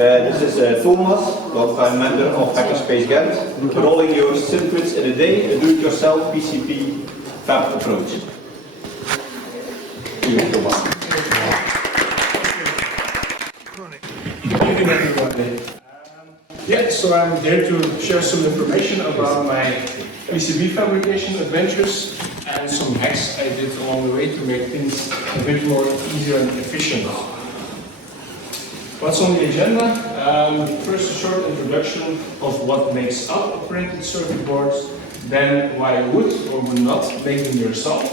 This is Thomas, long-time member of Hackerspace.Gent, rolling your circuits in a day, a do-it-yourself PCB fab approach. Here, Thomas. Good evening, everybody. So I'm here to share some information about my PCB fabrication adventures and some hacks I did along the way to make things a bit more easier and efficient. What's on the agenda? First, a short introduction of what makes up a printed circuit board, then why you would or would not make them yourself,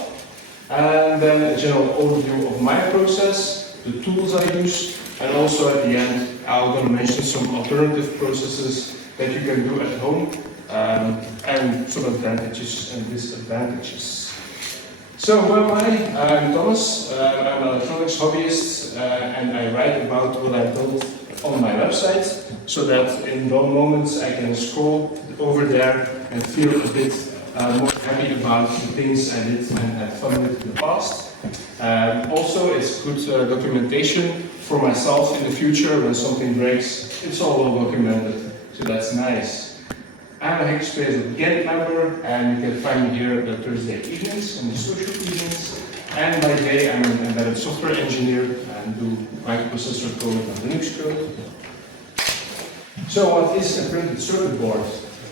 and then a general overview of my process, the tools I use, and also at the end I'm going to mention some alternative processes that you can do at home, and some advantages and disadvantages. So who am I? I'm Thomas, I'm an electronics hobbyist, and I write about what I built on my website, so that in those moments I can scroll over there and feel a bit more happy about the things I did and had fun with in the past. Also, it's good documentation for myself in the future. When something breaks, it's all well documented, so that's nice. I'm a Hackerspace.Gent member, and you can find me here on Thursday evenings and the social evenings. And by day, I'm an embedded software engineer and do microprocessor code and Linux code. So, what is a printed circuit board?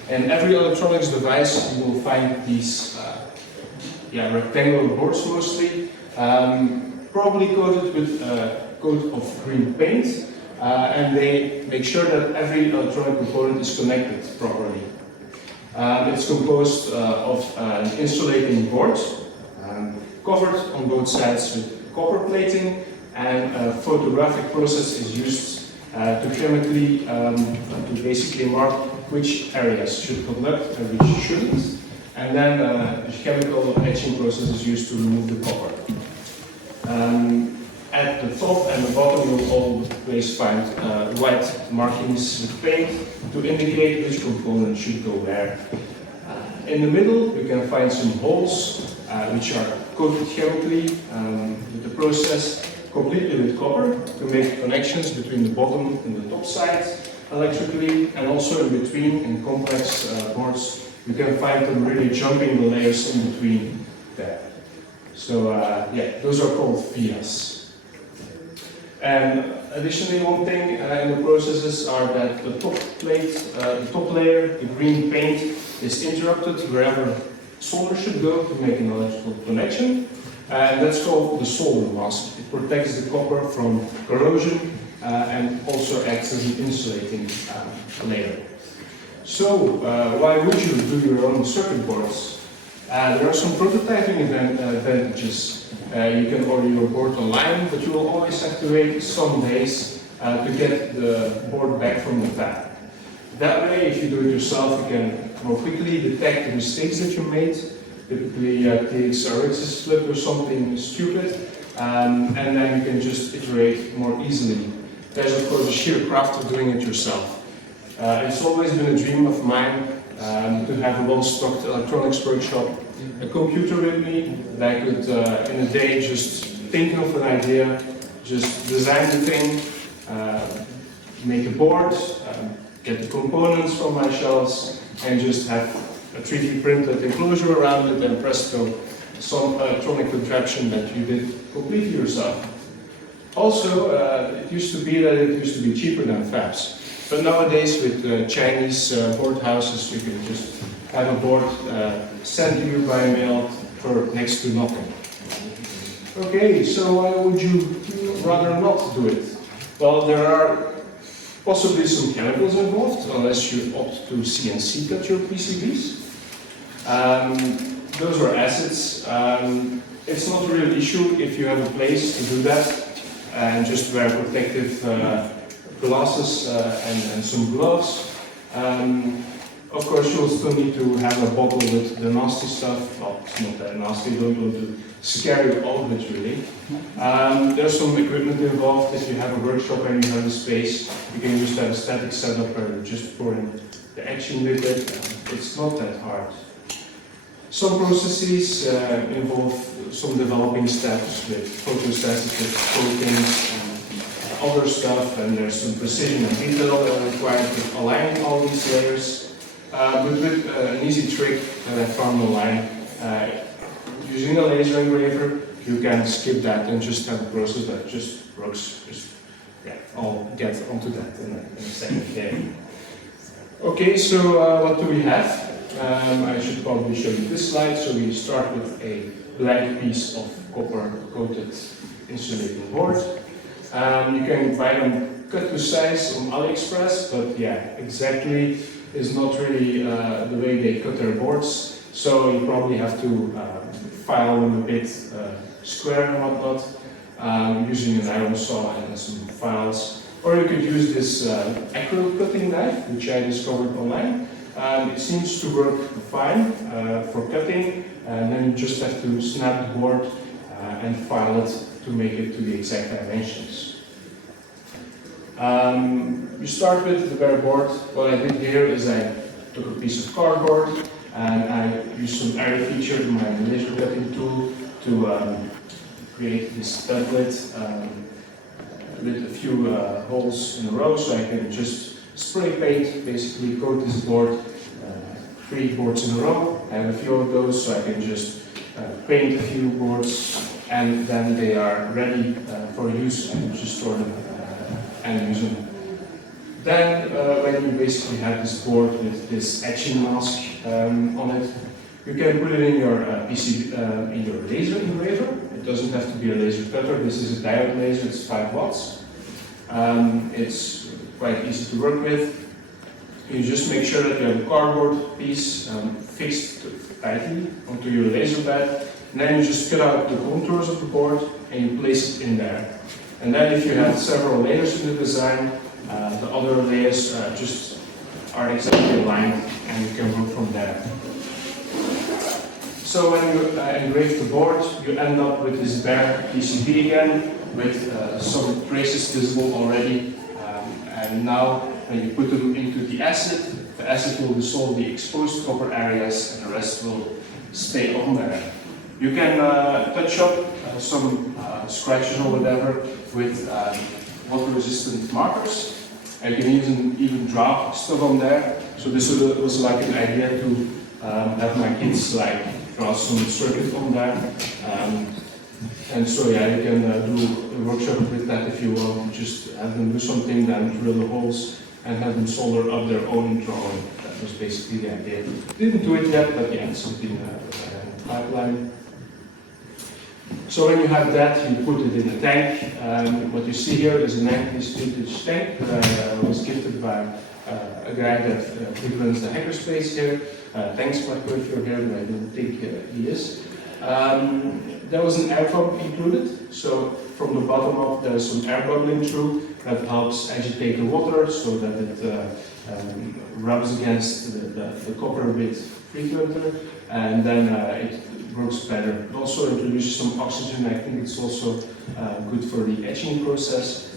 In every electronics device, you will find these rectangular boards mostly, probably coated with a coat of green paint, and they make sure that every electronic component is connected properly. It's composed of an insulating board, covered on both sides with copper plating, and a photographic process is used to chemically, to basically mark which areas should conduct and which shouldn't. And then a chemical etching process is used to remove the copper. At the top and the bottom you'll always find white markings with paint to indicate which component should go where. In the middle you can find some holes which are coated chemically with the process completely with copper to make connections between the bottom and the top side electrically, and also in between in complex boards you can find them really jumping the layers in between there. So those are called vias. And additionally, one thing in the processes are that the top plate, the top layer, the green paint, is interrupted wherever solder should go to make an electrical connection. And that's called the solder mask. It protects the copper from corrosion and also acts as an insulating layer. So, why would you do your own circuit boards? There are some prototyping advantages. You can order your board online, but you will always have to wait some days to get the board back from the fab. That way, if you do it yourself, you can more quickly detect the mistakes that you made. Typically, takes a resist slip or something stupid, and then you can just iterate more easily. There's of course the sheer craft of doing it yourself. It's always been a dream of mine to have a well-stocked electronics workshop, a computer with me that I could, in a day, just think of an idea, just design the thing, make a board, get the components from my shelves, and just have a 3D printed enclosure around it, and presto, some electronic contraption that you did completely yourself. Also, it used to be cheaper than fabs. But nowadays, with Chinese board houses, you can just have a board sent to you by mail for next to nothing. Okay, so why would you rather not do it? Well, there are possibly some chemicals involved, unless you opt to CNC cut your PCBs. Those are acids. It's not a real issue if you have a place to do that, and just wear protective glasses and some gloves. Of course, you'll still need to have a bottle with the nasty stuff. Well, it's not that nasty, don't want to scare you out of it really. There's some equipment involved. If you have a workshop and you have a space, you can just have a static setup where you just pour in the etching with it. It's not that hard. Some processes involve some developing steps with photoresist, with coatings, other stuff, and there's some precision and detail required to align all these layers. But with an easy trick that I found online, using a laser engraver, you can skip that and just have a process that just works. I'll get onto that in a second here. Okay, so what do we have? I should probably show you this slide. So we start with a blank piece of copper-coated insulating board. You can buy them cut to size on AliExpress, but yeah, exactly is not really the way they cut their boards. So you probably have to file them a bit square and whatnot, using an iron saw and some files. Or you could use this acrylic cutting knife, which I discovered online. It seems to work fine for cutting, and then you just have to snap the board and file it to make it to the exact dimensions. You start with the bare board. What I did here is I took a piece of cardboard and I used some area feature in my laser cutting tool to create this template with a few holes in a row, so I can just spray paint, basically coat this board, 3 boards in a row. I have a few of those, so I can just paint a few boards, and then they are ready for use. I can just store them and use them. Then, when you basically have this board with this etching mask on it, you can put it in your PCB, in your laser engraver. It doesn't have to be a laser cutter. This is a diode laser, it's 5 watts. It's quite easy to work with. You just make sure that you have a cardboard piece fixed tightly onto your laser bed. And then you just cut out the contours of the board and you place it in there. And then if you have several layers in the design, the other layers just are exactly aligned and you can work from there. So when you engrave the board, you end up with this bare PCB again, with some traces visible already. And now when you put them into the acid will dissolve the exposed copper areas and the rest will stay on there. You can touch up some scratches or whatever with water-resistant markers. And you can even draw stuff on there. So this was like an idea to have my kids like draw some circuit on there. And so yeah, you can do a workshop with that if you want. Just have them do something, then drill the holes and have them solder up their own drawing. That was basically the idea. Didn't do it yet, but yeah, it's something in the pipeline. So when you have that, you put it in a tank. What you see here is an empty vintage tank that was gifted by a guy that runs the Hackerspace here. Thanks, Michael, if you're here, but I don't think he is. There was an air pump included, so from the bottom up there's some air bubbling through that helps agitate the water so that it rubs against the copper a bit frequenter, and then it works better. It also introduces some oxygen. I think it's also good for the etching process.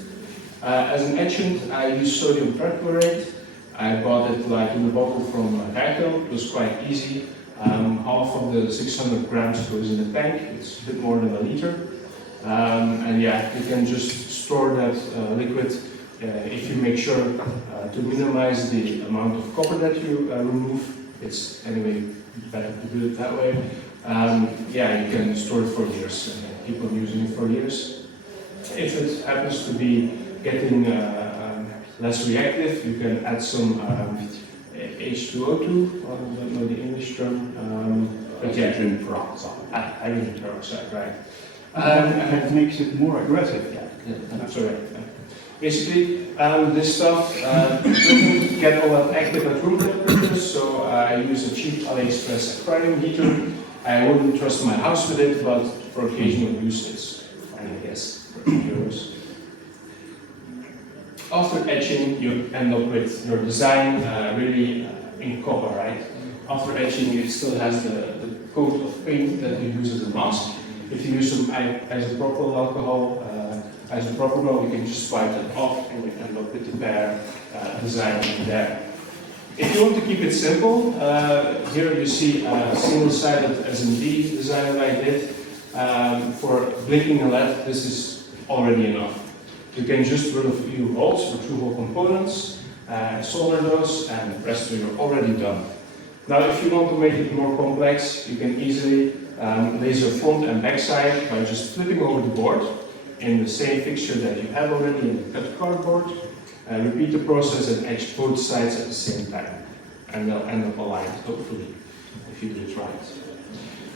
As an etchant, I use sodium perchlorate. I bought it like in a bottle from Hackel. It was quite easy. Half of the 600 grams goes in the tank. It's a bit more than a liter. And yeah, you can just store that liquid if you make sure to minimize the amount of copper that you remove. It's anyway better to do it that way. Yeah, you can store it for years and keep on using it for years. If it happens to be getting less reactive, you can add some H2O2, I don't know the English term, but yeah, hydrogen peroxide. Hydrogen peroxide, right. And it makes it more aggressive. Yeah, that's right. Basically, this stuff doesn't get all that active at room temperature, so I use a cheap AliExpress aquarium heater. I wouldn't trust my house with it, but for occasional use, it's fine, I guess, for euros. After etching, you end up with your design really in copper, right? After etching, it still has the coat of paint that you use as a mask. If you use some isopropyl alcohol, isopropanol, you can just wipe that off and you end up with the bare design in there. If you want to keep it simple, here you see a single-sided SMD design that I did. For blinking a LED, this is already enough. You can just drill a few holes for through-hole components, solder those, and the rest you're already done. Now, if you want to make it more complex, you can easily laser front and back side by just flipping over the board in the same fixture that you have already in the cut cardboard. Repeat the process and etch both sides at the same time. And they'll end up aligned, hopefully, if you do it right.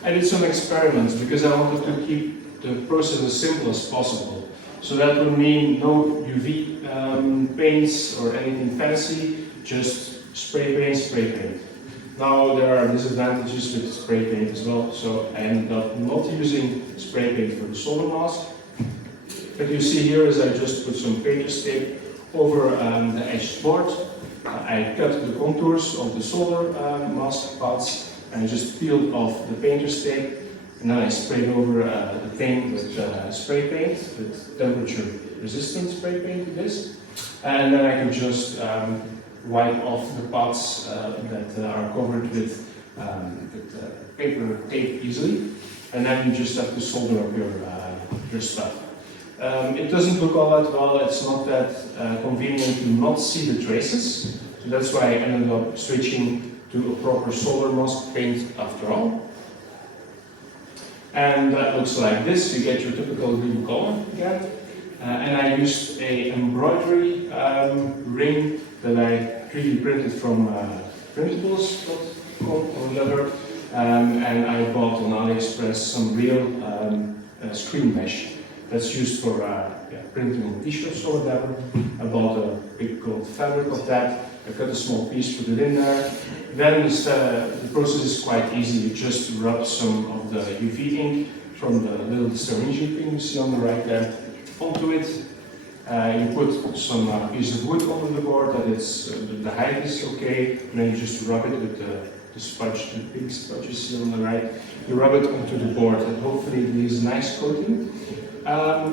I did some experiments because I wanted to keep the process as simple as possible. So that would mean no UV paints or anything fancy, just spray paint. Now there are disadvantages with spray paint as well, so I ended up not using spray paint for the solder mask. What you see here is I just put some painter's tape over the etched board. I cut the contours of the solder mask parts and just peeled off the painter's tape, and then I sprayed over the thing with spray paint, with temperature resistant spray paint this, and then I could just wipe off the parts that are covered with paper tape easily, and then you just have to solder up your stuff. It doesn't look all that well, it's not that convenient to not see the traces, so that's why I ended up switching to a proper solder mask paint after all. And that looks like this. You get your typical green color again. And I used a embroidery ring that I 3D printed from printables.com or whatever. And I bought on AliExpress some real screen mesh that's used for printing on t-shirts or whatever. I bought a big gold fabric of that. I cut a small piece, put it in there. Then the process is quite easy. You just rub some of the UV ink from the little syringe thing you see on the right there onto it. You put some piece of wood onto the board that the height is okay. And then you just rub it with the sponge, the big sponge you see on the right. You rub it onto the board and hopefully it leaves a nice coating.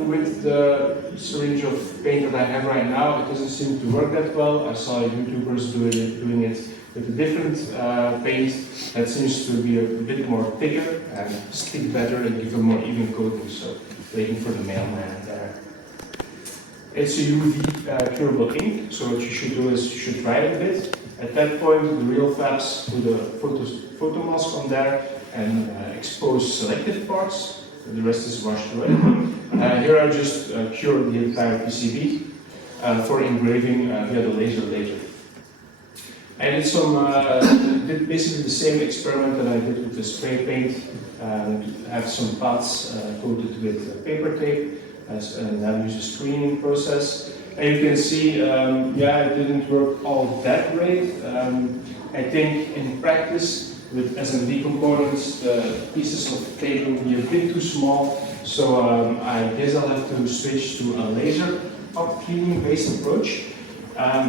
With the syringe of paint that I have right now, it doesn't seem to work that well. I saw YouTubers doing it with a different paint that seems to be a bit more thicker and stick better and give a more even coating. So, waiting for the mailman there. It's a UV curable ink, so what you should do is you should dry it a bit. At that point, the real fabs put a photo mask on there and expose selective parts. The rest is washed away. Here I just cured the entire PCB for engraving via the laser later. I did basically the same experiment that I did with the spray paint. Have some parts coated with paper tape and then use a screening process. And you can see, yeah, it didn't work all that great. I think in practice, with SMD components, the pieces of tape will be a bit too small, so I guess I'll have to switch to a laser cleaning based approach,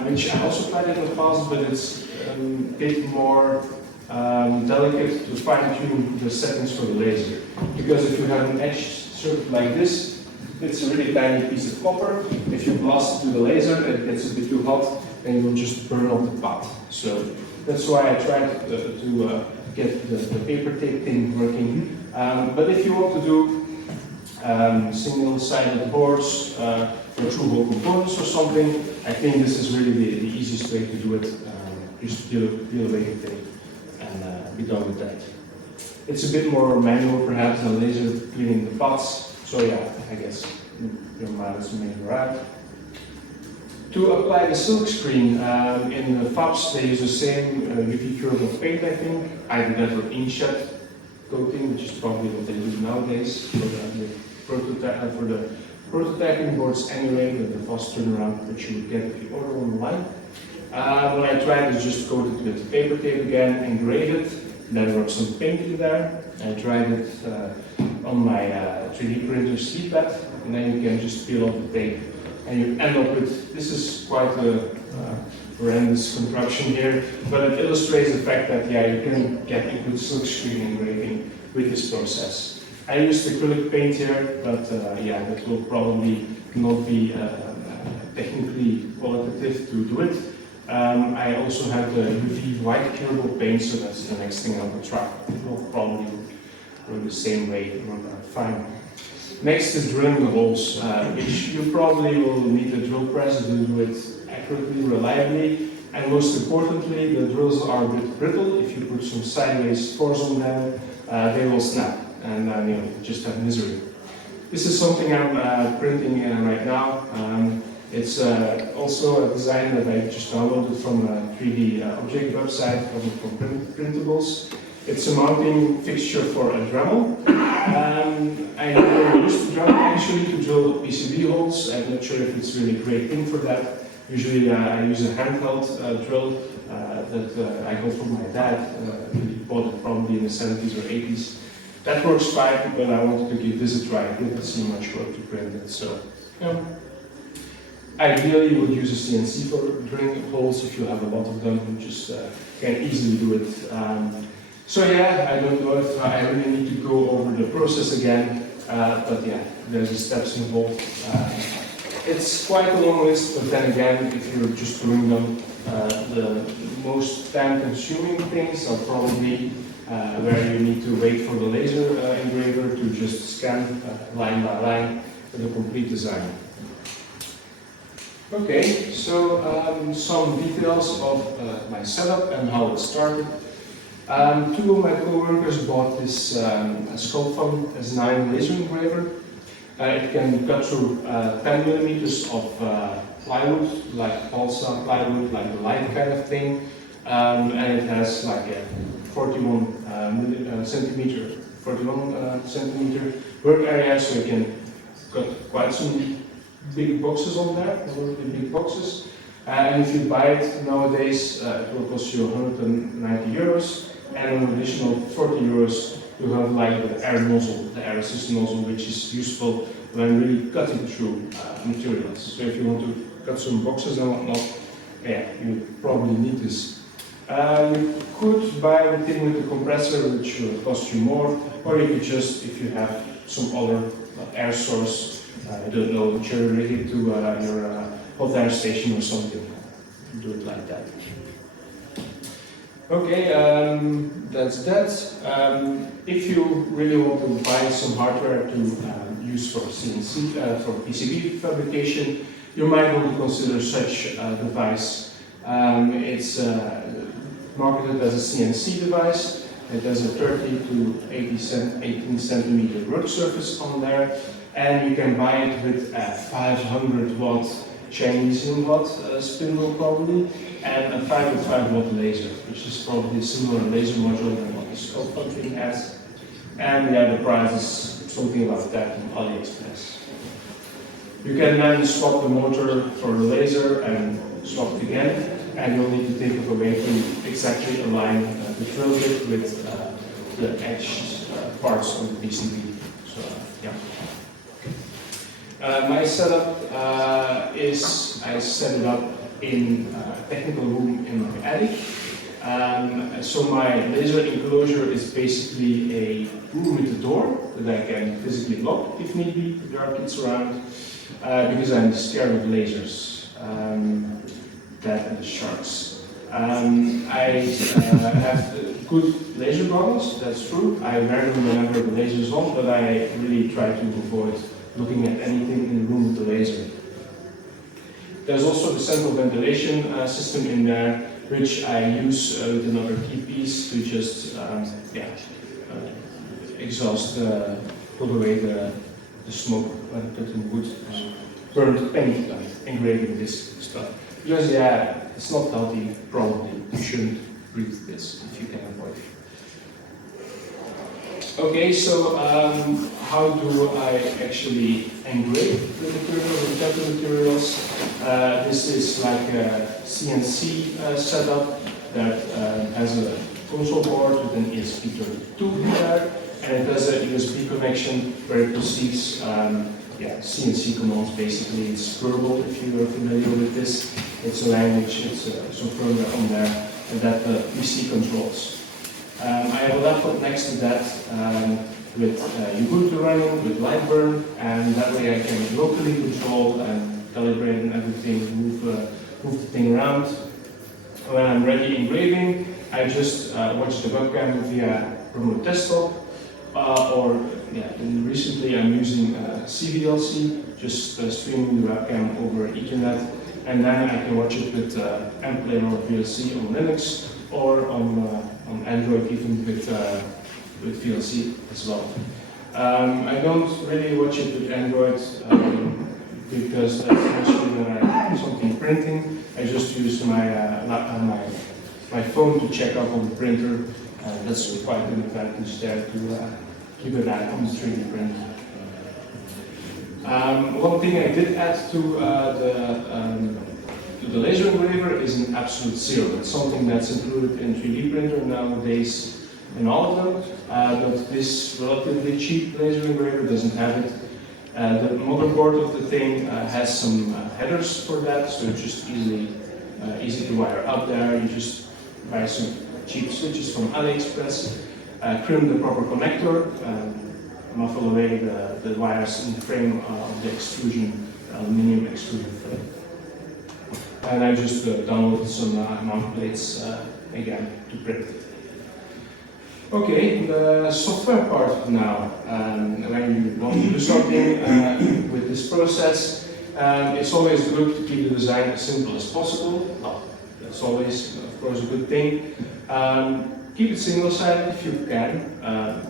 which I also tried in the past, but it's a bit more delicate to fine-tune the settings for the laser. Because if you have an etched circuit like this, it's a really tiny piece of copper. If you blast it to the laser, it gets a bit too hot, and you will just burn off the pot. So that's why I tried to get the paper tape thing working. But if you want to do single-sided boards for through-hole components or something, I think this is really the easiest way to do it. Just peel away the tape and be done with that. It's a bit more manual perhaps than laser cleaning the pots. So yeah, I guess your mileage may vary. To apply the silk screen, in the fabs they use the same UV curable paint, I think. I did that with inkjet coating, which is probably what they use nowadays for the prototyping boards anyway, with the fast turnaround which you would get if you order online. What I tried is just coat it with paper tape again, engrave it, then rub some paint in there. I tried it on my 3D printer's heat bed, and then you can just peel off the tape. And you end up with, this is quite a horrendous construction here, but it illustrates the fact that, yeah, you can get a good silk screen engraving with this process. I used acrylic paint here, but yeah, that will probably not be technically qualitative to do it. I also have the UV white curable paint, so that's the next thing I will try. It will probably go the same way, fine. Next is drilling the holes, which you probably will need a drill press to do it accurately, reliably, and most importantly, the drills are a bit brittle. If you put some sideways force on them, they will snap, and you just have misery. This is something I'm printing right now. It's also a design that I just downloaded from a 3D object website from Printables. It's a mounting fixture for a Dremel. I never used the Dremel actually to drill PCB holes. I'm not sure if it's really a great thing for that. Usually I use a handheld drill that I got from my dad. He bought it probably in the 70s or 80s. That works fine, but I wanted to give this a try. I didn't see much work to print it, so ideally you would use a CNC for drilling holes if you have a lot of them. You just can easily do it. So yeah, I don't know if I really need to go over the process again, but yeah, there's the steps involved. It's quite a long list, but then again, if you're just doing them, the most time-consuming things are probably where you need to wait for the laser engraver to just scan line by line the complete design. Okay, so some details of my setup and how it started. Two of my co-workers bought this Sculpfun S9 laser engraver. It can cut through 10 millimeters of plywood, like balsa plywood, like the light kind of thing, and it has like a 41 centimeter work area, so you can cut quite some big boxes on there, really big boxes. And if you buy it nowadays, it will cost you 190 euros, and an additional 40 euros you have like the air nozzle, the air assist nozzle, which is useful when really cutting through materials. So if you want to cut some boxes and whatnot, yeah, you probably need this. You could buy the thing with the compressor, which will cost you more, or you could just, if you have some other air source, I don't know, which are related to your hot air station or something, do it like that. Okay, that's that. If you really want to buy some hardware to use for CNC, for PCB fabrication, you might want to consider such a device. It's marketed as a CNC device. It has a 30 to 18 centimeter work surface on there, and you can buy it with a 500 watt Chinese watt spindle probably, and a 505 watt laser, which is probably a similar laser module than what the Sculpfun thing has. And yeah, the price is something like that on AliExpress. You can then swap the motor for the laser and swap it again, and you'll need to think of a way to exactly align the drill bit with the edge parts of the PCB. So yeah. My setup is I set it up in a technical room in my attic. So my laser enclosure is basically a room with a door that I can physically lock if need be, if there are kids around, because I'm scared of lasers, that and the sharks. I have good laser goggles, that's true. I wear them whenever the laser is on, but I really try to avoid looking at anything in the room with the laser. There's also the central ventilation system in there, which I use with another key piece to just exhaust, put away the smoke when cutting wood, burnt paint, engraving this stuff. Because yeah, it's not healthy, probably. You shouldn't breathe this if you can avoid it. Okay, so how do I actually engrave the materials, the template materials? This is like a CNC setup that has a console board with an ESP32 in there, and it has a USB connection where it proceeds CNC commands. Basically, it's verbal if you are familiar with this. It's a language, it's some firmware on there, and that the PC controls. I have a laptop next to that with Ubuntu running, with LightBurn, and that way I can locally control and calibrate and everything, move the thing around. When I'm ready engraving, I just watch the webcam via remote desktop or and recently I'm using CVLC, just streaming the webcam over Ethernet, and then I can watch it with M-Plane or VLC on Linux, or on Android even with VLC as well. I don't really watch it with Android because that's mostly when I do something printing. I just use my phone to check up on the printer. That's quite an advantage there to keep an eye on the 3D print. One thing I did add to the laser engraver is an absolute zero. It's something that's included in 3D printer nowadays in all of them, but this relatively cheap laser engraver doesn't have it. The motherboard of the thing has some headers for that, so it's just easy to wire up there. You just buy some cheap switches from AliExpress, trim the proper connector, muffle away the wires in the frame of the extrusion, aluminum extrusion frame. And I just downloaded some mount plates again to print. Okay, the software part now. When you want to do something with this process, it's always good to keep the design as simple as possible. Well, that's always, of course, a good thing. Keep it single-sided if you can.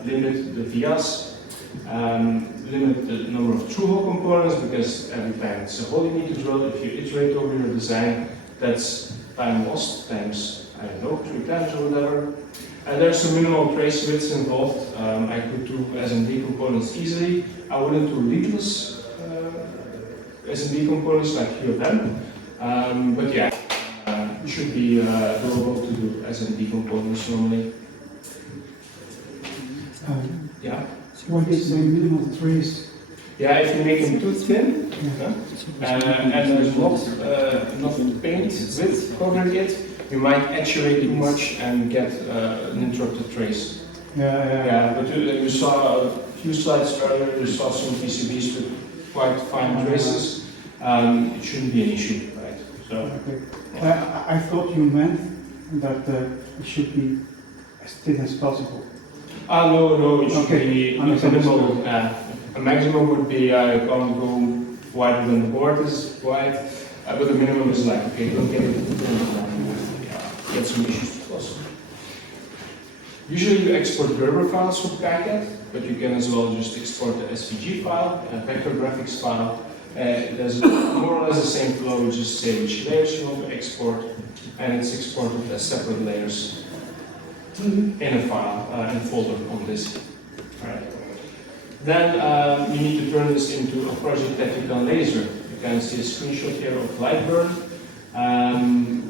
Limit the vias. Limit the number of through-hole components, because every time it's a hole you need to drill. If you iterate over your design, that's time lost times, I don't know, 3 times or whatever. There's some minimal trace widths involved. I could do SMD components easily. I wouldn't do leadless SMD components like few of them. But yeah, it should be doable to do SMD components normally. Yeah. What is the minimal trace? Yeah, if you make them too thin, and there's not enough paint with covering it, you might actuate too much and get an interrupted trace. Yeah, but you saw a few slides earlier, you saw some PCBs with quite fine traces. It shouldn't be an issue, right? So. Okay. I thought you meant that it should be as thin as possible. No, it should Okay. be minimal. A maximum would be you can't go wider than the board is wide, but the minimum is like, okay, don't get it get some issues with us. Usually you export Gerber files from Packet, but you can as well just export the SVG file, a vector graphics file. There's more or less the same flow, you just say which layers you want to export, and it's exported as separate layers in a file, in a folder on disk. Right. Then you need to turn this into a project that you can laser. You can see a screenshot here of LightBurn.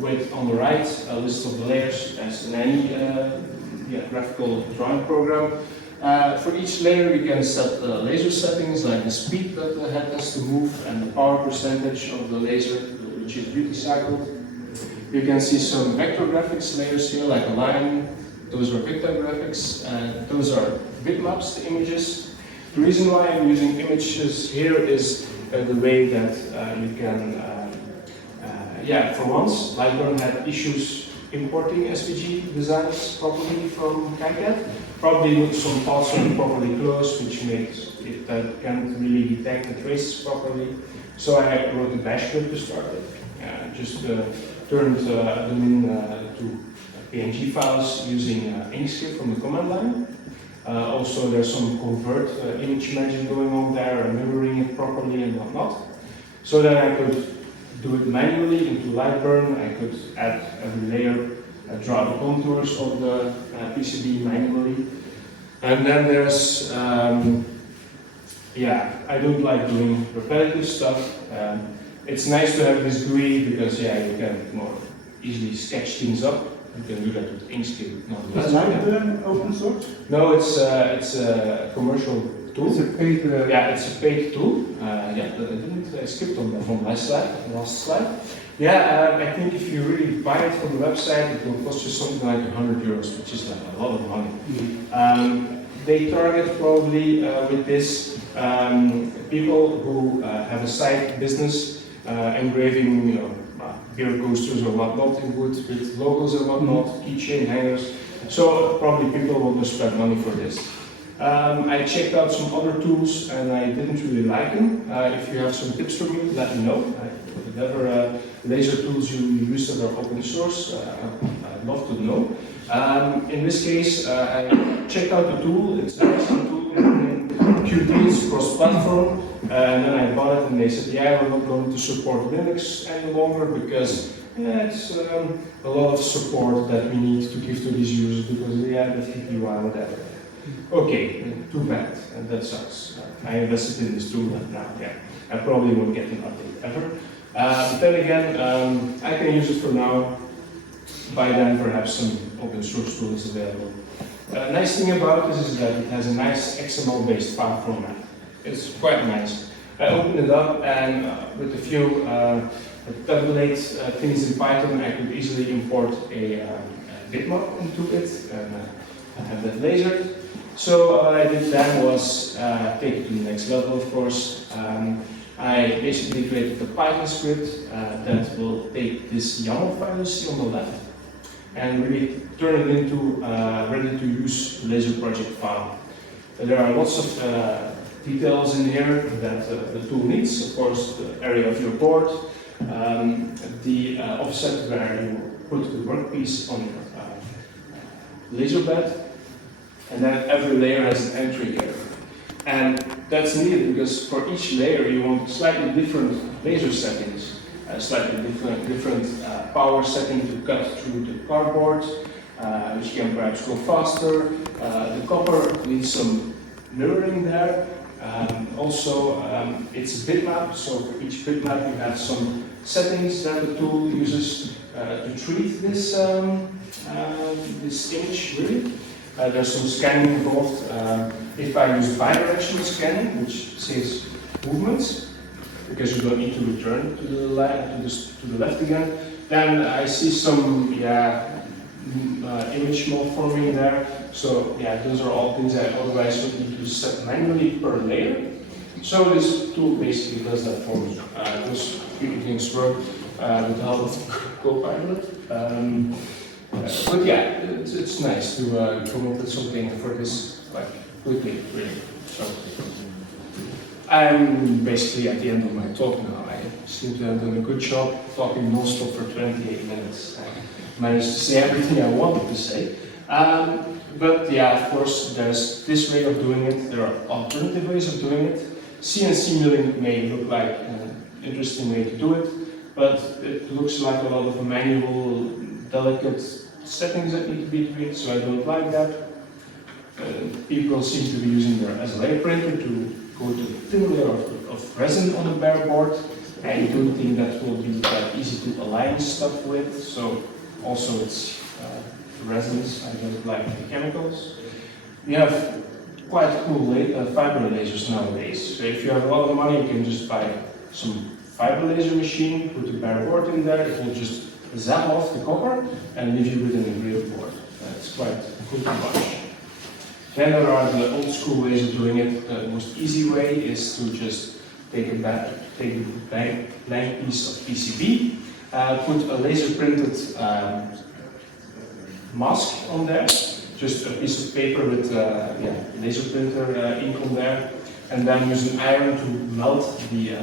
With on the right a list of the layers as in any graphical drawing program. For each layer we can set laser settings like the speed that the head has to move and the power percentage of the laser, which is duty cycled. You can see some vector graphics layers here like a line. Those are vector graphics, and those are bitmaps, the images. The reason why I'm using images here is the way that you can for once, LightBurn had issues importing SVG designs properly from Packet. Probably some parts are properly closed, which makes it can't really detect the traces properly. So I wrote a bash script to start with. Just turned them into PNG files using Inkscape from the command line. Also, there's some convert image magic going on there, mirroring it properly and whatnot. So then I could do it manually into LightBurn. I could add every layer, draw the contours of the PCB manually. And then there's, I don't like doing repetitive stuff. It's nice to have this GUI because, you can more easily sketch things up. You can do that with Inkscape. Is LightBurn open source? No, it's a commercial tool. It's a paid. It's a paid tool. I skipped on that from last slide. I think if you really buy it from the website, it will cost you something like €100, which is like a lot of money. Mm-hmm. They target probably with this people who have a side business, engraving, beer coasters or whatnot in wood with logos and whatnot, keychain hangers. So probably people want to spend money for this. I checked out some other tools and I didn't really like them. If you have some tips for me, let me know. Whatever laser tools you use that are open source, I'd love to know. In this case, I checked out the tool. It's an excellent tool. Qt is cross-platform, and then I bought it and they said, yeah, we're not going to support Linux any longer because it's a lot of support that we need to give to these users because the TTY, whatever. Okay, too bad, and that sucks. I invested in this tool and now, I probably won't get an update ever. But then again, I can use it for now. By then, perhaps some open source tools available. Nice thing about this is that it has a nice XML-based file format. It's quite nice. I opened it up and with a few template things in Python, I could easily import a bitmap into it and have that lasered. So what I did then was take it to the next level, of course. I basically created a Python script that will take this YAML file you see on the left and really turn it into a ready-to-use laser project file. There are lots of details in here that the tool needs. Of course, the area of your board, the offset where you put the workpiece on your laser bed, and then every layer has an entry here. And that's needed because for each layer you want slightly different laser settings, slightly different power setting to cut through the cardboard, which can perhaps go faster. The copper needs some mirroring there. Also, it's a bitmap, so for each bitmap you have some settings that the tool uses to treat this, this image really. There's some scanning involved. If I use bidirectional scanning, which saves movements, because you don't need to return to the left again, then I see some image malforming there. So those are all things I otherwise would need to set manually per layer. So this tool basically does that for me. Those few things work with the help of Copilot. But it's nice to come up with something for this quickly, really. So I'm basically at the end of my talk now. I seem to have done a good job talking non-stop for 28 minutes. I managed to say everything I wanted to say. But of course, there's this way of doing it. There are alternative ways of doing it. CNC milling may look like an interesting way to do it, but it looks like a lot of manual, delicate settings that need to be tweaked, so I don't like that. People seem to be using their SLA printer to go to a thin layer of resin on the bare board. I don't think that will be that easy to align stuff with, so also it's resins, I don't like the chemicals. We have quite cool fiber lasers nowadays, so if you have a lot of money you can just buy some fiber laser machine, put a bare board in there, it will just zap off the copper and leave you with an engraved board. It's quite cool to watch. Then there are the old school ways of doing it. The most easy way is to just take a blank piece of PCB, put a laser printed mask on there, just a piece of paper with laser printer ink on there, and then use an iron to melt the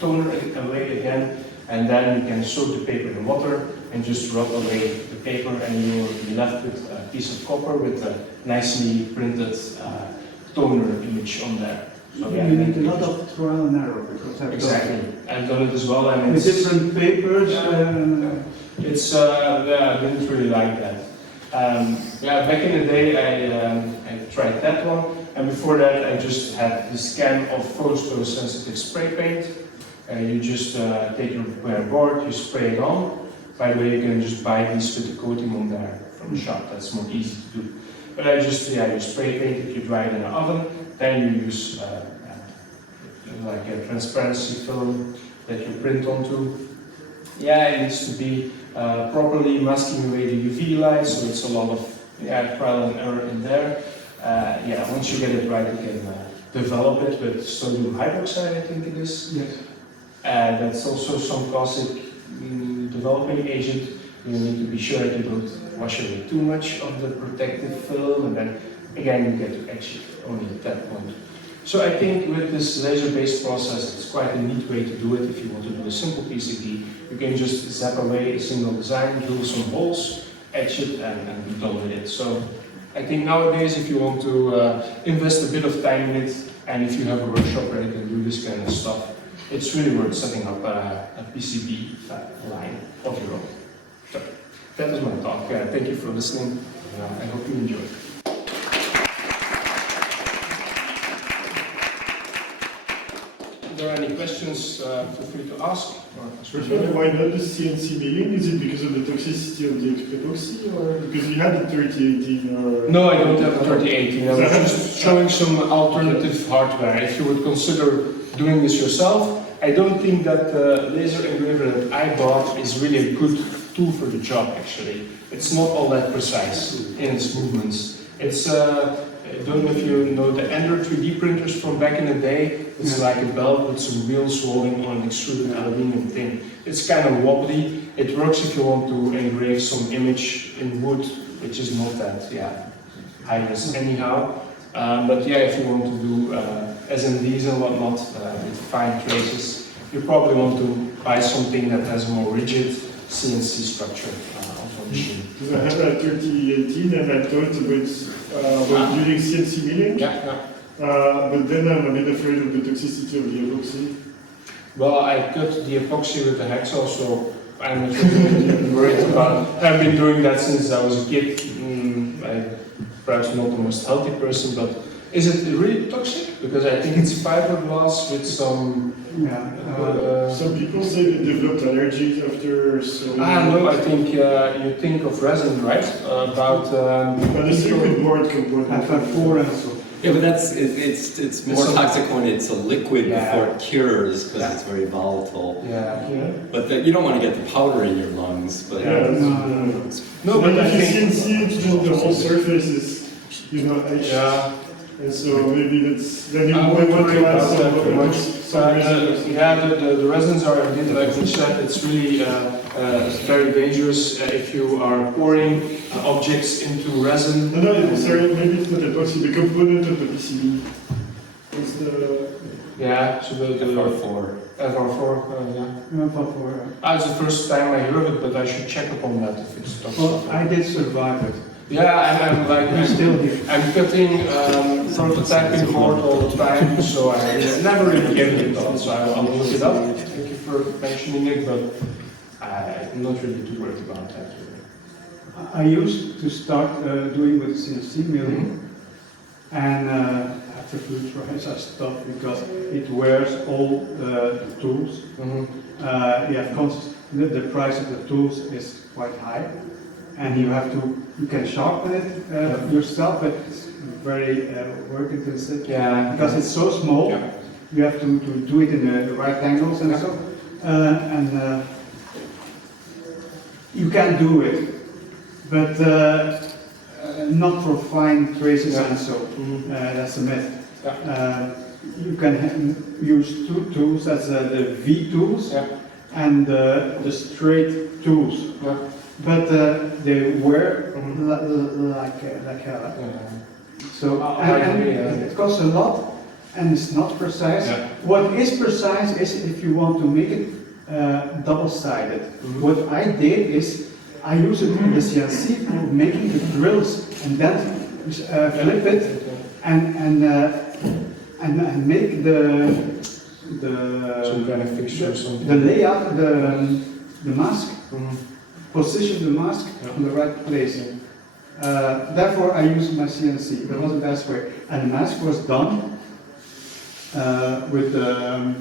toner away again, and then you can soak the paper in water and just rub away the paper, and you will be left with a piece of copper with a nicely printed toner image on there. So, you need a lot of trial and error because I've done it as well, and with different papers. It's I didn't really like that. Back in the day, I tried that one, and before that, I just had this can of photosensitive spray paint. You just take your bare board, you spray it on. By the way, you can just buy these with the coating on there from the shop. That's more easy to do. But I just you spray paint it, you dry it in an oven, then you use like a transparency film that you print onto. It needs to be properly masking away the UV light, so it's a lot of trial and error in there. Once you get it right, you can develop it with sodium hydroxide, I think it is. Yes. That's also some caustic developing agent. You need to be sure that you don't wash away too much of the protective film, and then again you get to etch it only at that point. So I think with this laser-based process, it's quite a neat way to do it. If you want to do a simple PCB, you can just zap away a single design, drill some holes, etch it, and be done with it. So I think nowadays, if you want to invest a bit of time in it, and if you have a workshop where you can do this kind of stuff, it's really worth setting up a PCB line of your own. So that was my talk. Thank you for listening. I hope you enjoyed. If there are any questions, feel free to ask. Why not the CNC milling? Is it because of the toxicity of the epoxy, or because you had the 3018? Or... No, I don't have a 3018. I was just showing some alternative hardware. If you would consider doing this yourself, I don't think that the laser engraver that I bought is really a good tool for the job, actually. It's not all that precise in its movements. It's, I don't know if you know the Ender 3D printers from back in the day. It's like a belt with some wheels rolling on an extruded aluminum thing. It's kind of wobbly. It works if you want to engrave some image in wood, which is not that high res anyhow. But yeah, if you want to do SMDs and whatnot with fine traces, you probably want to buy something that has a more rigid CNC structure of a machine. Because I had a 3018 and I thought about doing CNC milling. But then I'm a bit afraid of the toxicity of the epoxy. Well, I cut the epoxy with the hacksaw, so I'm not really worried about it. I've been doing that since I was a kid. I'm perhaps not the most healthy person, but is it really toxic? Because I think it's fiberglass with some... some people say they developed allergies after so... no, I think you think of resin, right? About... but the circuit board component. FR4 and so. Yeah, but it's more toxic when it's a liquid before it cures, because it's very volatile. But you don't want to get the powder in your lungs. But no, but if you CNC it, then the whole surface is, etched. And so maybe that's, then you might want to add some resin. The resins are indeed, like we said, it's really very dangerous if you are pouring objects into resin. No, sorry, maybe it's not epoxy, the component of the PCB. It's the... So the FR4. FR4, FR4. It's the first time I hear of it, but I should check up on that if it's toxic. Well, I did survive it. I'm like still here. I'm cutting prototyping board all the time, so I never really get it done. So I'll look it up. Thank you for mentioning it, but I'm not really too worried about that. I used to start doing with CNC milling, and after a few tries I stopped because it wears all the tools. You have the price of the tools is quite high, and you can sharpen it yourself, but it's very work intensive. Because it's so small, you have to do it in the right angles and so. And you can do it, but not for fine traces and so. That's a myth. You can use two tools, that's the V tools and the straight tools. But they wear like hell. So and it costs a lot, and it's not precise. What is precise is if you want to make it double-sided. What I did is I use it in the CNC for making the drills, and then flip it and make some kind of fixture or something. the layout, the mask. Position the mask in the right place. Therefore, I use my CNC. That was the best way. And the mask was done with the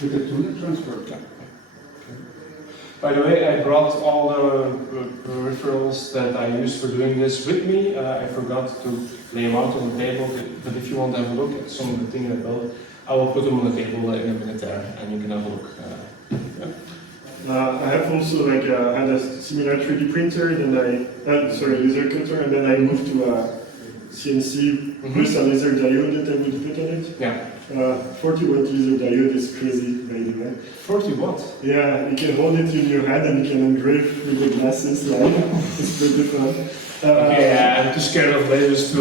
tool transfer. By the way, I brought all the peripherals that I use for doing this with me. I forgot to lay them out on the table, but if you want to have a look at some of the things I built, I will put them on the table in a minute there, and you can have a look. I have also had a similar 3D printer, then laser cutter, and then I moved to a CNC plus a laser diode that I would put on it. 40 watt laser diode is crazy, by the way. 40 watt? Yeah, you can hold it in your hand and you can engrave with the glasses. Like, it's pretty fun. Okay, I'm too scared of lasers to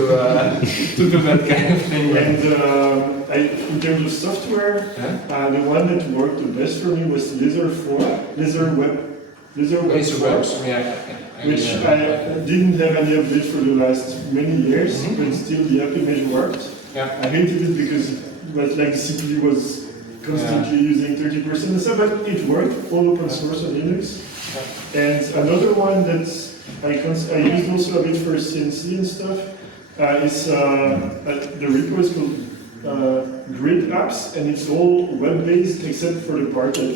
do that kind of thing. And in terms of software, the one that worked the best for me was LaserWeb. LaserWeb, Which I didn't have any update for the last many years, but still the app image worked. Yeah. I hated it because it was like the CPU was constantly using 30% and stuff, but it worked, all open source on Linux. And another one that I used also a bit for CNC and stuff is the repo is called Grid Apps, and it's all web-based except for the part that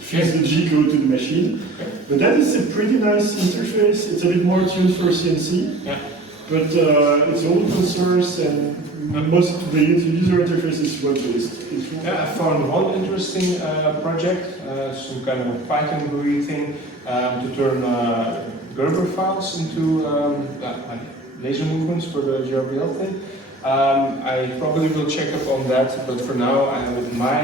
feeds the G code to the machine. But that is a pretty nice interface. It's a bit more tuned for CNC. Yeah. But it's all open source and most of the user interface is web-based. Yeah, I found one interesting project, some kind of Python GUI thing to turn Gerber files into like laser movements for the GRBL thing. I probably will check up on that, but for now, with my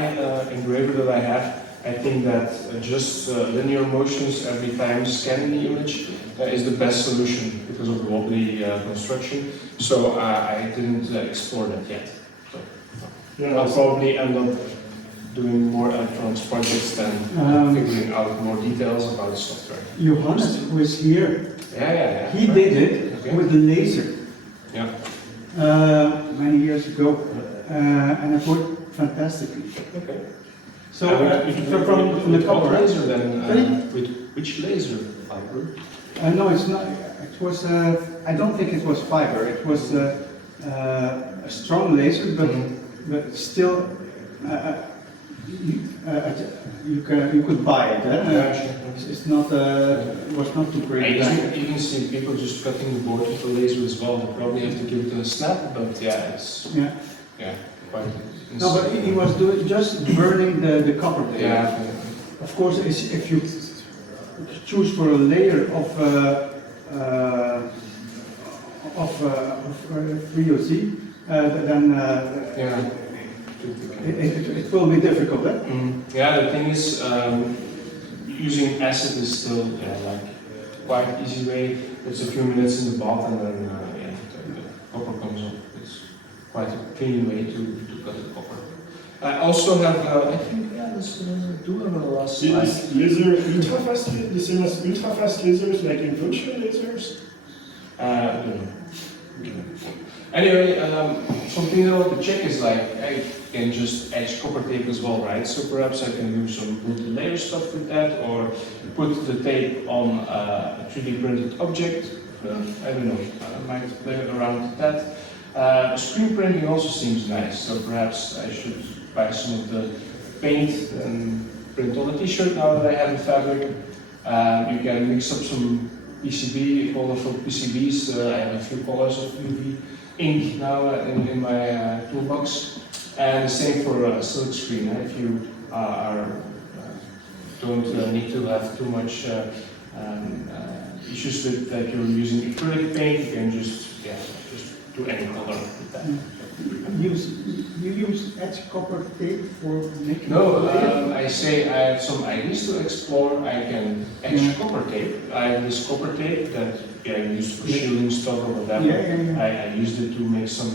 engraver that I have, I think that just linear motions every time scanning the image is the best solution because of the wobbly construction. So I didn't explore that yet. So, Yeah, I'll probably end up doing more electronics projects than figuring out more details about the software. Johannes, who is here, Yeah. he did it with the laser Yeah. many years ago, and it worked fantastically. Okay. So from the copper, right? laser then? With which laser fiber? No, it's not. It was. I don't think it was fiber. It was a strong laser, but still, you could buy it. It's not. It was not too I great. even see people just cutting the board with the laser as well. They probably have to give it a snap, but yeah, it's quite. No, but he was doing just burning the copper layer. Yeah. Of course, if you choose for a layer of 3OC, then it will be difficult. Yeah, the thing is, using acid is still like quite easy way. It's a few minutes in the bath and then the copper comes off. It's quite a clean way to cut the copper. I also have, I think, do have a last slide. Is laser ultra-fast, the same as ultra-fast lasers, like in virtual lasers? Anyway, something I want to check is like, I can just etch copper tape as well, right? So perhaps I can do some multi-layer stuff with that, or put the tape on a 3D printed object. I don't know, I might play around with that. Screen printing also seems nice, so perhaps I should buy some of the paint and print on a t-shirt now that I have a fabric. You can mix up some PCB, colorful PCBs. I have a few colors of UV ink now in my toolbox. And the same for silk screen. If you don't need to have too much issues with that you're using acrylic paint, you can just do any color with that. You use etch copper tape for making. No, I say I have some ideas to explore. I can etch copper tape. I have this copper tape that I use for shielding stuff or whatever. I used it to make some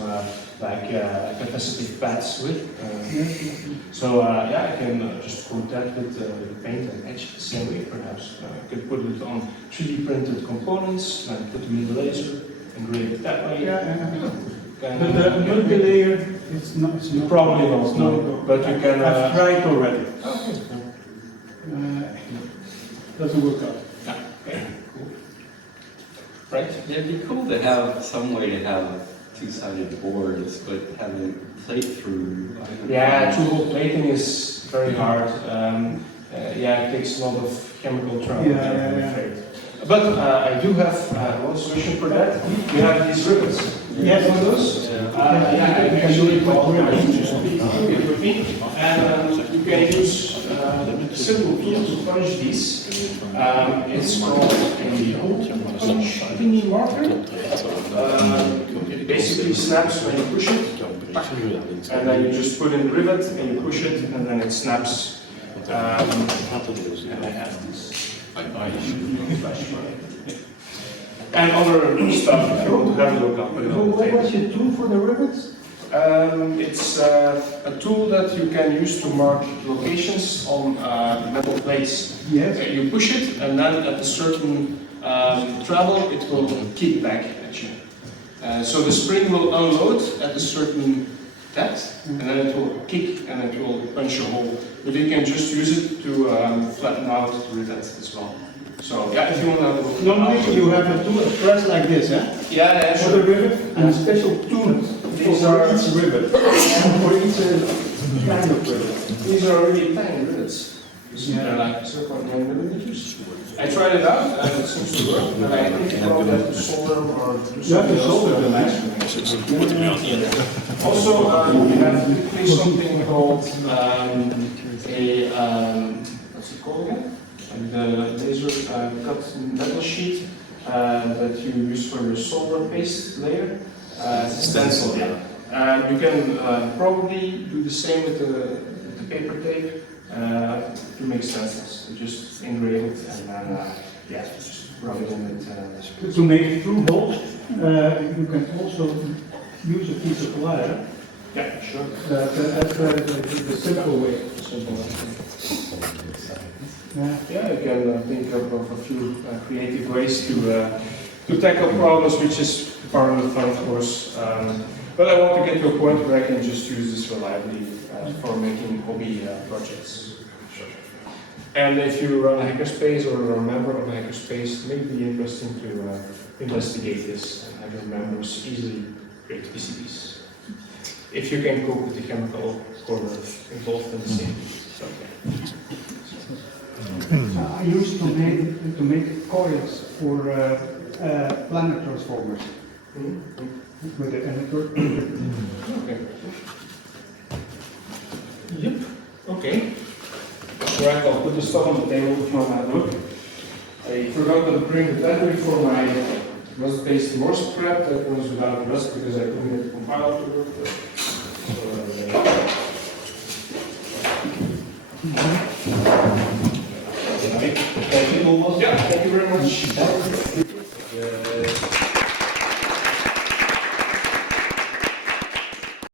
capacitive pads with. So I can just coat that with paint and etch it the same way. Perhaps I could put it on 3D printed components and put them in the laser, engrave it that way. But the multi-layer, it's not. Probably not, no. But you can. I've tried already. Okay. Doesn't work out. Okay. Cool. Right. Yeah, it'd be cool to have some way to have two-sided boards, but having plate through. Yeah, two-hole plating is very hard. It takes a lot of chemical trouble. I'm afraid. But I do have one solution for that. We have these ribbons. Yes. One of those? I actually bought one with me. And you can use a simple tool to punch these. It's called a punch thingy marker. It basically snaps when you push it. and then you just put in the rivet and you push it, and then it snaps. And I have this. And other stuff, if you want to have a look up. What was your tool for the rivets? It's a tool that you can use to mark locations on metal plates. Yes. You push it, and then at a certain travel, it will kick back at you. So the spring will unload at a certain depth, and then it will kick and it will punch a hole. But you can just use it to flatten out the rivet as well. So yeah, if you want to have a look. Normally you have a tool, a press like this, eh? Yeah, For the rivet, and a special tool These for are- each rivet, and for each kind of rivet. These are really tiny rivets. They're like 0.9 millimeters. I tried it out and it seems to work, but I think you probably have to solder them or do You have to something else solder with them, them. Also, we have typically something called what's it called again? The laser cut metal sheet that you use for your solder paste layer. Stencil, yeah. You can probably do the same with the paper tape to make stencils. You just engrave it and then yeah, just rub it in with. To make through holes, you can also use a piece of wire. Yeah, sure. That's the simple way. Yeah, you can think of a few creative ways to tackle problems, which is part of the fun, of course. But I want to get to a point where I can just use this reliably for making hobby projects. And if you run Hackerspace or are a member of Hackerspace, it may be interesting to investigate this and have your members easily create PCBs. If you can cope with the chemical corner involved in the same subject. I used to make coils for planar transformers with the emitter. Okay. Yep. Okay. Right, I'll put the stuff on the table if you want to have a look. I forgot to bring the battery for my rust-based Morse prep that runs without rust because I couldn't get the compiler to work. Thank you very much.